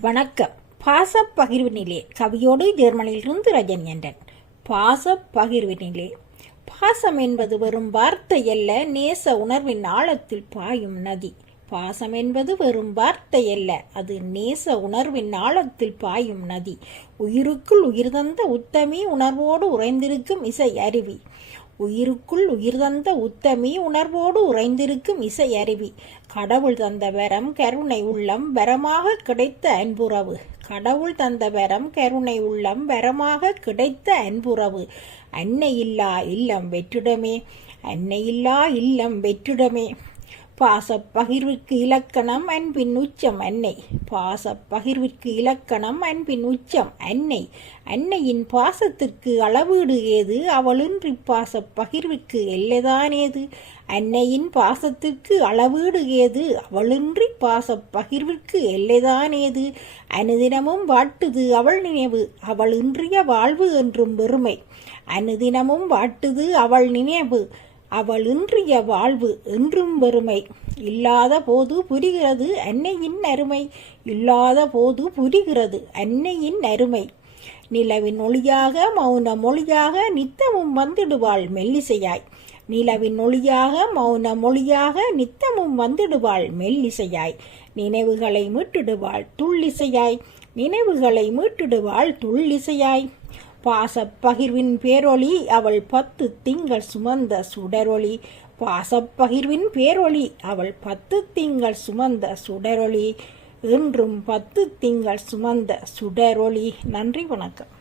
வணக்கம். பாச பகிர்வினிலே கவியோடு ஜெர்மனியிலிருந்து ரஜனியண்டன் பாச பகிர்வினிலே. பாசம் என்பது வெறும் வார்த்தை அல்ல நேச உணர்வின் ஆழத்தில் பாயும் நதி. பாசம் என்பது வெறும் வார்த்தை அல்ல அது நேச உணர்வின் ஆழத்தில் பாயும் நதி. உயிருக்குள் உயிர் தந்த உத்தமி உணர்வோடு உறைந்திருக்கும் இசை அருவி. உயிருக்குள் உயிர் தந்த உத்தமி உணர்வோடு உறைந்திருக்கும் இசை அருவி. கடவுள் தந்த வரம் கருணை உள்ளம் வரமாக கிடைத்த அன்புறவு. கடவுள் தந்த வரம் கருணை உள்ளம் வரமாக கிடைத்த அன்புறவு. அன்னை இல்லா இல்லம் வெற்றிடமே. அன்னை இல்லா இல்லம் வெற்றிடமே. பாசப் பகிர்விற்கு இலக்கணம் அன்பின் உச்சம் அன்னை. பாசப் பகிர்விற்கு இலக்கணம் அன்பின் உச்சம் அன்னை. அன்னையின் பாசத்திற்கு அளவீடு ஏது? அவளின்றி பாசப் பகிர்விற்கு எல்லைதானேது அன்னையின் பாசத்திற்கு அளவீடு ஏது? அவளின்றி பாசப் பகிர்விற்கு எல்லைதானேது அனுதினமும் வாட்டுது அவள் நினைவு அவள் இன்றிய வாழ்வு என்றும் பெருமை. அனுதினமும் வாட்டுது அவள் நினைவு அவள் இன்றிய வாழ்வு என்றும் வெறுமை. இல்லாத போது புரிகிறது அன்னையின் அருமை. இல்லாத போது புரிகிறது அன்னையின் அருமை. நிலவின் ஒளியாக மௌன மொழியாக நித்தமும் வந்திடுவாள் மெல்லிசையாய். நிலவின் ஒளியாக மௌன மொழியாக நித்தமும் வந்திடுவாள் மெல்லிசையாய். நினைவுகளை மீட்டிடுவாள் துள்ளிசையாய். நினைவுகளை மீட்டிடுவாள் துள்ளிசையாய். பாசப்பகிர்வின் பேரொளி அவள் பத்து திங்கள் சுமந்த சுடரொளி. பாசப்பகிர்வின் பேரொளி அவள் பத்து திங்கள் சுமந்த சுடரொளி. என்றும் பத்து திங்கள் சுமந்த சுடரொளி. நன்றி வணக்கம்.